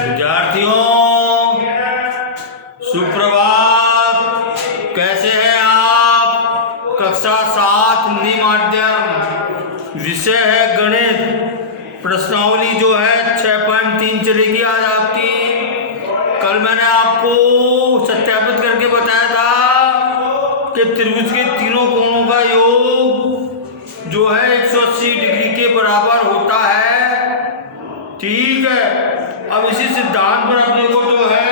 विद्यार्थियों सुप्रभात। कैसे हैं आप? कक्षा 7 हिंदी माध्यम, विषय है गणित। प्रश्नावली जो है 6.3 चलेगी आज आपकी। कल मैंने आपको सत्यापित करके बताया था कि त्रिभुज के तीनों कोणों का योग जो है 180 डिग्री के बराबर होता है। ठीक है, अब इसी सिद्धांत पर अपने को जो है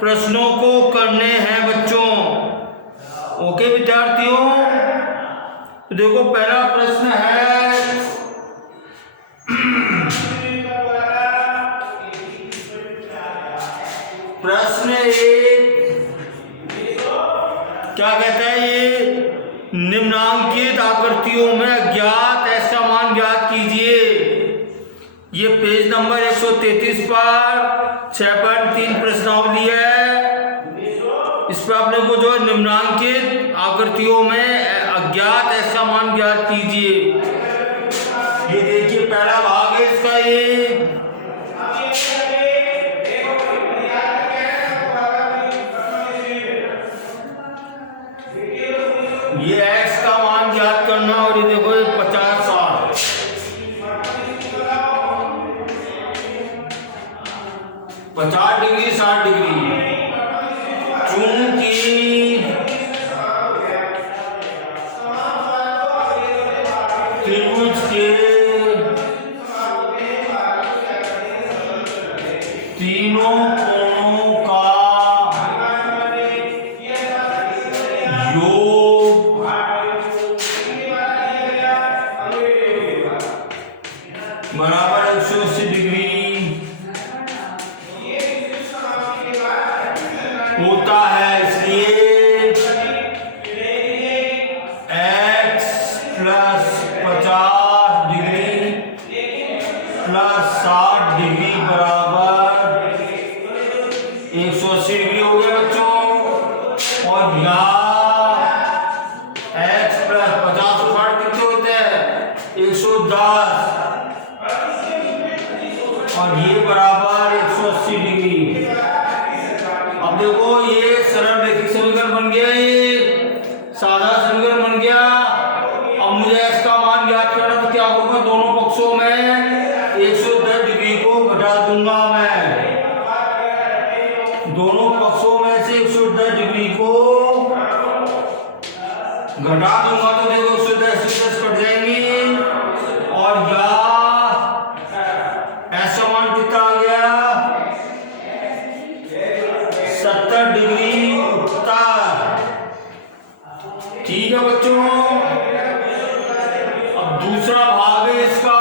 प्रश्नों को करने हैं बच्चों। ओके विद्यार्थियों, तो देखो पहला प्रश्न है प्रश्न 1 क्या कहता है? ये निम्नांकित आकृतियों में अज्ञात ऐसा मान ज्ञात कीजिए। ये पेज नंबर 133 पर 6.3 प्रश्नावली है। इस पर आपने को जो है निम्नांकित आकृतियों में अज्ञात ऐसा मान ज्ञात कीजिए। ये देखिए पहला भाग है इसका। ये x का मान ज्ञात करना, और ये देखो 50 डिग्री 60 डिग्री। चूंकि त्रिभुज के तीनों कोणों का योग बराबर 180 डिग्री होता है, इसलिए x plus 50 degree plus 60 degree बराबर 180 डिग्री हो गया बच्चों। और यहाँ x प्लस 50 से 60 कितने होते हैं? 110, और ये बराबर 180 डिग्री। अब देखो ये सरल रैखिक समीकरण बन गया, ये सादा समीकरण बन गया। अब मुझे x का मान ज्ञात करना, तो क्या होगा? दोनों पक्षों में 110 डिग्री को घटा दूंगा मैं। दोनों पक्षों में से 110 डिग्री को घटा दूंगा, तो देखो 110 कट जाएंगे, और या ऐसा मान कितना आ गया? 70 डिग्री उत्तर। ठीक है बच्चों, अब दूसरा भाग है इसका।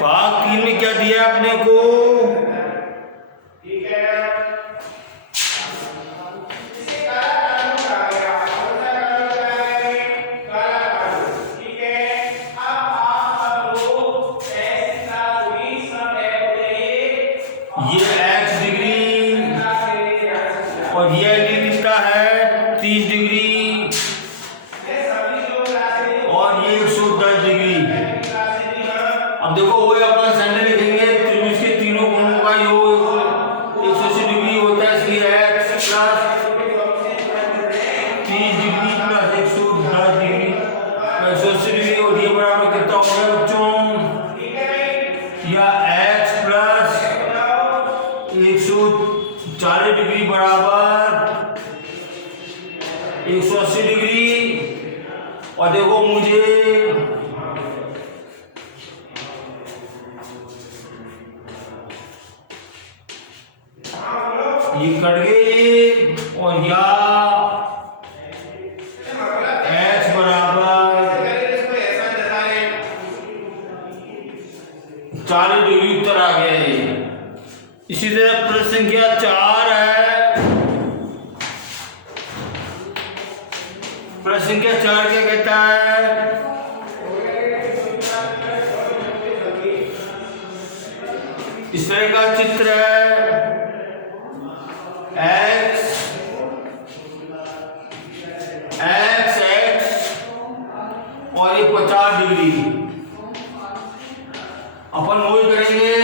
भाग 3 में क्या दिया अपने को? ये x डिग्री और ये एंगल कितना है 30 डिग्री और ये 110 डिग्री। अब देखो वो अपना सेंटर लिखेंगे, त्रिभुज के तीनों कोणों का योग 180 डिग्री होता है, इसलिए x plus 30 degree plus 110 degree 180 degree और ये बराबर कितना हो गया बच्चों? या x प्लस 140 डिग्री बराबर 180 डिग्री। और देखो मुझे ये कट गए और या x बराबर 40 डिग्री उत्तर आ गए। इसी तरह प्रश्न संख्या 4 है। प्रश्न संख्या 4 क्या कहता है? इस तरह का चित्र है, x और ये 50 डिग्री। अपन वही करेंगे,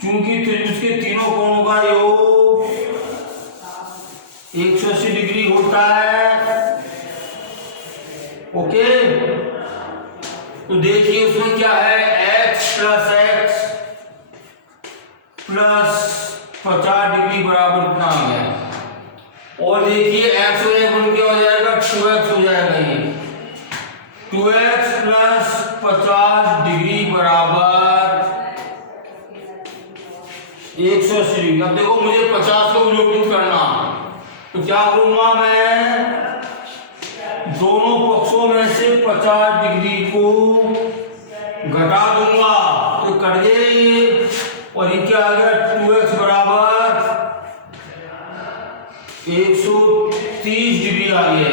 चूंकि त्रिभुज के तीनों कोणों का योग 180 डिग्री होता है। ओके, तो देखिए उसमें क्या है, x प्लस 50 डिग्री बराबर कितना आ गया। और देखिए x हो जाएगा, क्या हो जाएगा 2x हो जाएगा। ये 2x प्लस 50 डिग्री बराबर 180 डिग्री। अब देखो मुझे 50 को विलोपित करना, तो क्या करूंगा मैं, दोनों पक्षों में से 50 डिग्री को घटा दूंगा, तो कट गए। और ये क्या आ गया 2x बराबर 130 डिग्री आ गया।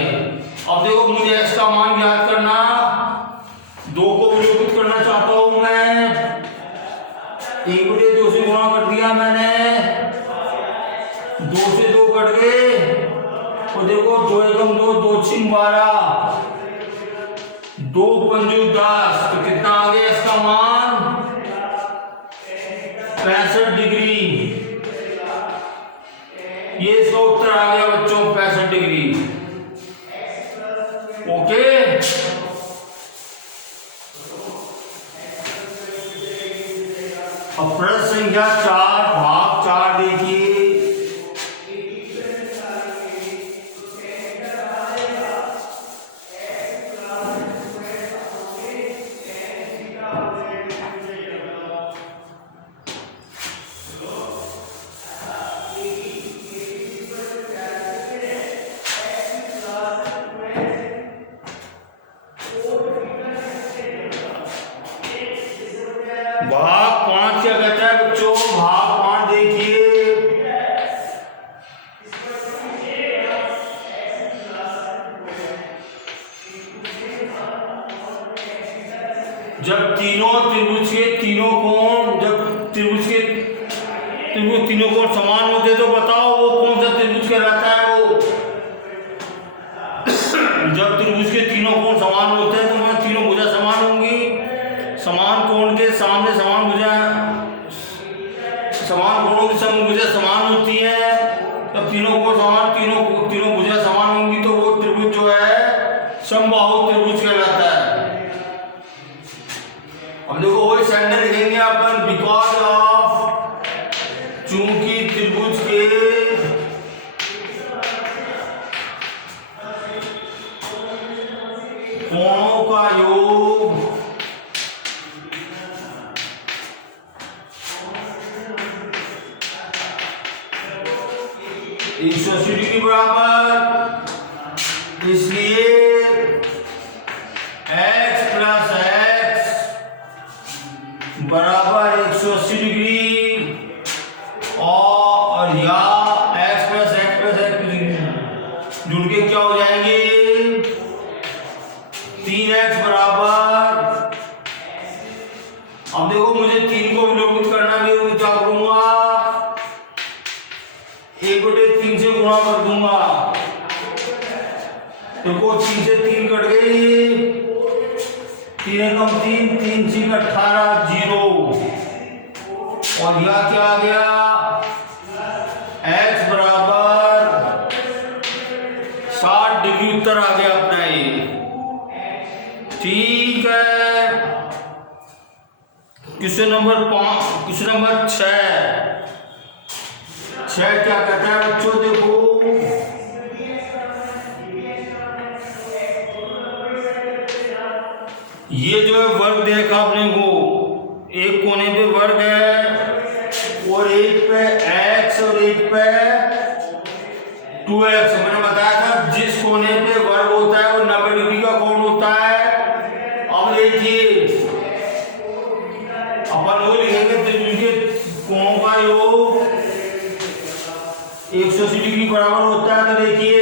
अब देखो मुझे x का मान ज्ञात करना, 2 को विलोपित करना चाहता हूं मैं, 1/2 से गुणा कर दिया मैंने, 2 से 2 कट गए। और देखो 2 एकम 2, 2 छिन 12, 2 पंजू 10, तो कितना आ गया इसका मान 65 डिग्री। ये इसका उत्तर आ गया बच्चों 65 डिग्री। ओके, अब प्रश्न संख्या 4 भाग 4 देखिए। भाग 5 क्या कहता है बच्चों? भाग 5 देखिए, जब तीनों त्रिभुज के तीनों कोण, जब त्रिभुज तीनों कोण समान होते तो बताओ वो कौन सा त्रिभुज कहलाता है? वो जब त्रिभुज के तीनों कोण समान होते हैं तो वहां तीनों भुजा समान होंगी, समान कोण के सामने समान भुजा, समान कोणों की समभुजा समान होती है। तब तीनों कोण समान, तीनों भुजा समान होंगी तो वो त्रिभुज जो है समबाहु त्रिभुज कहलाता है। अब देखो वही सेंटर लिखेंगे अपन, बिकॉज ऑफ, चूंकि त्रिभुज के कोणों का योग 180 डिग्री बराबर, इसलिए x प्लस x बराबर 180 डिग्री और या x प्लस जुड़ के क्या हो जाएंगे 3x बराबर। अब देखो मुझे 3 को विलोपित करना भी है, क्या करूंगा 1/3 से गुणा कर दूंगा। देखो 3 से 3 कट गई, 3 कम 3, 3 6 18 0 और यह क्या आ गया x बराबर 60 डिग्री उत्तर आ गया अपना ये। ठीक है, क्वेश्चन नंबर 5, क्वेश्चन नंबर 6 क्या कहता है बच्चों, देखो ये जो है वर्ग देखा आपने को, एक कोने पे वर्ग है और एक पे x और एक पे 2x। मैंने बताया था जिस कोने पे वर्ग होता है वो 90 डिग्री का कोण होता है। अब देखिए अपन वो लिखेंगे त्रिभुज के कोणों का योग 180 डिग्री बराबर होता है। तो देखिए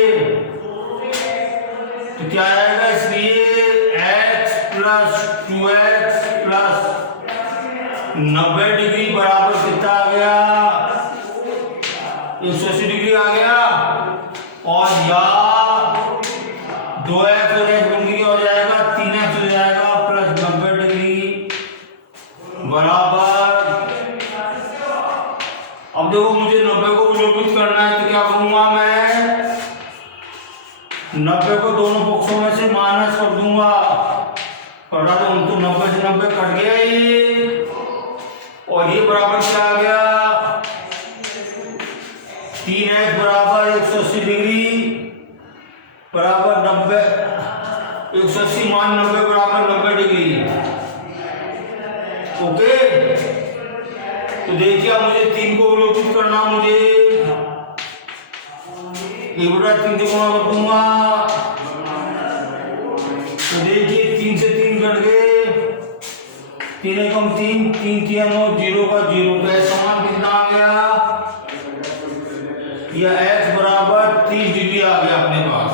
तो क्या आएगा, इसलिए x plus 2x plus 90 degree बराबर कितना आ गया 180 डिग्री आ गया और या 2x और x बन गया हो जाएगा 3x हो जाएगा प्लस 90 डिग्री बराबर। अब देखो मुझे 90 को विलोपित करना है तो क्या करूंगा मैं 90 को दोनों पक्षों में से माइनस कर दूंगा। कटा तो 90 से 90 कट गया ये और ये बराबर क्या आ गया 3x बराबर 180 डिग्री बराबर 90, 180 मान 90 बराबर 90 डिग्री। ओके, तो देखिए अब मुझे 3 को विलोपित करना, मुझे 1/3 से गुणा कर दूंगा। तो देखिए 3 से 3 कट गए, 3 कम 3, 3 3 9 0 का 0। तो समान कितना आ गया, यह x बराबर 30 डिग्री आ गया अपने पास।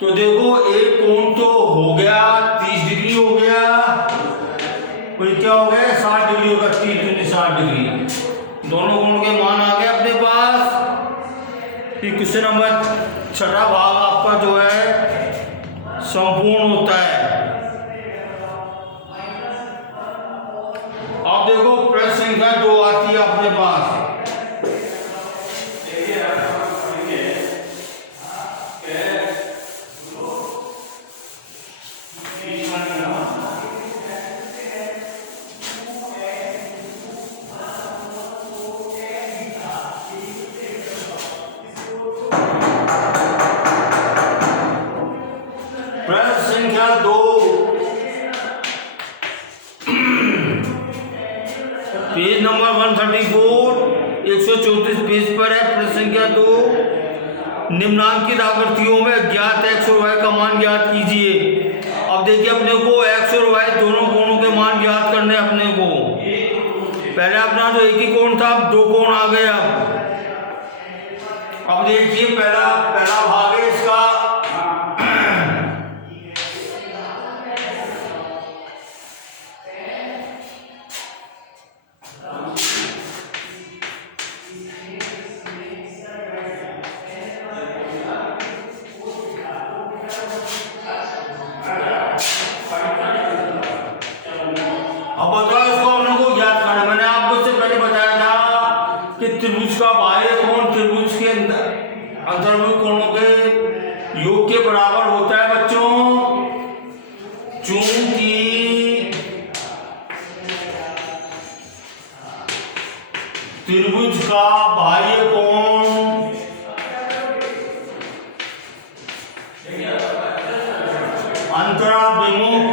तो देखो एक कोण तो हो गया 30 डिग्री हो गया और क्या हो गया 60 डिग्री होगा, 30 दूनी 60 डिग्री। दोनों कोणों के मान आ गए अपने पास। क्वेश्चन नंबर 6 भाग आपका जो है संपूर्ण होता है। अब देखो प्रश्न संख्या 2 आती है अपने पास। प्रश्न संख्या 2, पेज नंबर 134, 134 पेज पर है। प्रश्न संख्या 2, निम्नांकित आकृतियों में ज्ञात x और y का मान ज्ञात कीजिए। अब देखिए अपने को x और y दोनों कोणों के मान ज्ञात करने अपने को। पहले अपना तो एक ही कोण था, अब 2 कोण आ गए। अब देखिए पहला भाग है इसका, अब बताओ इसको हम लोग को ज्ञात करना। मैंने आपको इससे पहले बताया था कि त्रिभुज का बाह्य कोण त्रिभुज के अंतर्भुज कोणों के योग के बराबर होता है बच्चों। चूंकि त्रिभुज का बाह्य कोण अंतराभिमुख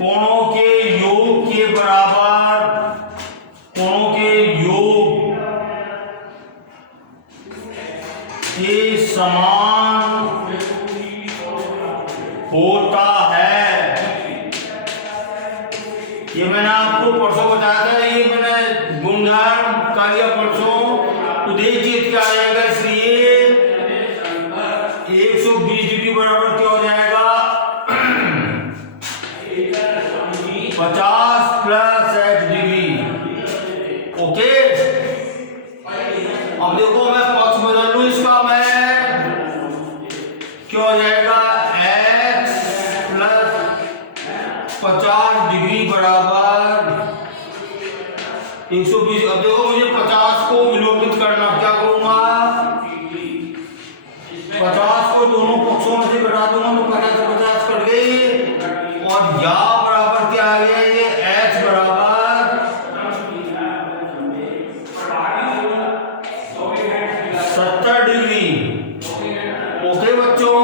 कोणों के योग के बराबर कोणों के योग के समान होता है। ये मैंने आपको परसों बताया था, ये मैंने गुणधर्म का लिया परसों। तो देखिए क्या आ जाएगा, इसलिए 120 डिग्री बराबर क्या हो जाएगा 50 प्लस x डिग्री। ओके, अब देखो मैं पक्ष बदल लूं इसका, मैं क्या हो जाएगा x प्लस 50 डिग्री बराबर 120। अब देखो मुझे 50 को विलोपित करना, क्या करूंगा 50 को दोनों पक्षों में से घटा दूंगा तो 50 से 50 कट गई, और यहाँ बराबर क्या आ गया, ये x बराबर 70 डिग्री। ओके बच्चों,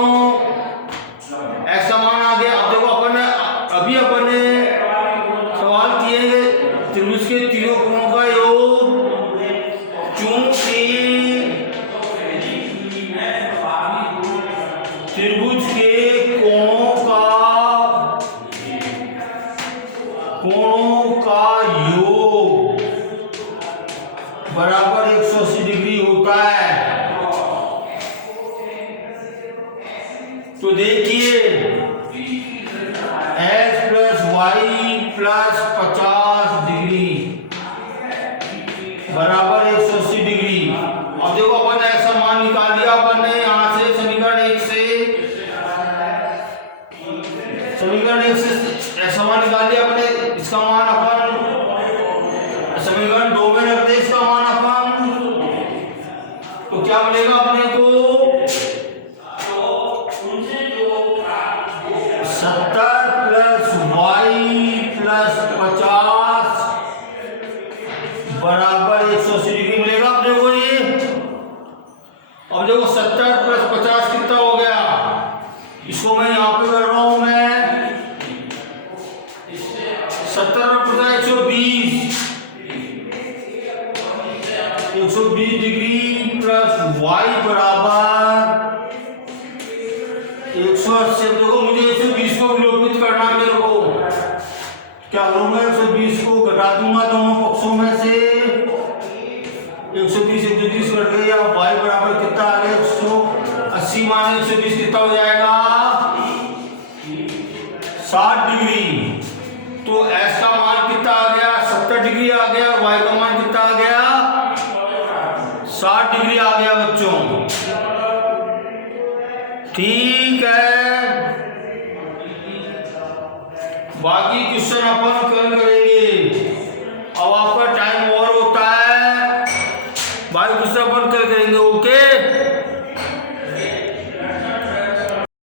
x का मान आ गया। अब देखो अपन ने सवाल किए त्रिभुज के तीनों कोणों का योग, चूंकि त्रिभुज के कोणों का योग बराबर 180 डिग्री होता है। तो देखिए x plus y plus 50 degree बराबर 180 डिग्री। अब देखो अपन ने ऐसा मान निकाल दिया अपन ने यहां से समीकरण 1 से ऐसा मान निकाल दिया अपने। इसका मान अपन समीकरण 2 में रख दे, इसका मान अपन, तो क्या मिलेगा अपने को 70 प्लस वाई प्लस 50 बराबर 180 डिग्री मिलेगा अपने को ये। अब देखो 70 प्लस 50 कितना हो गया, इसको मैं यहाँ पे कर रहा हूं, मैं 70 प्लस 120 डिग्री प्लस वाई बराबर 180। देखो मुझे 120 को विलोपित करना है मेरे को, क्या करूंगा 120 को घटा दूंगा दोनों पक्षों में से, 120 कट गया, y बराबर कितना आ गया 180 माइनस 120 कितना हो जाएगा 60 डिग्री। तो x का मान कितना आ गया 70 डिग्री आ गया, y का मान कितना आ गया 60 डिग्री आ गया बच्चों। ठीक है, बाकी क्वेश्चन अपन कल करेंगे।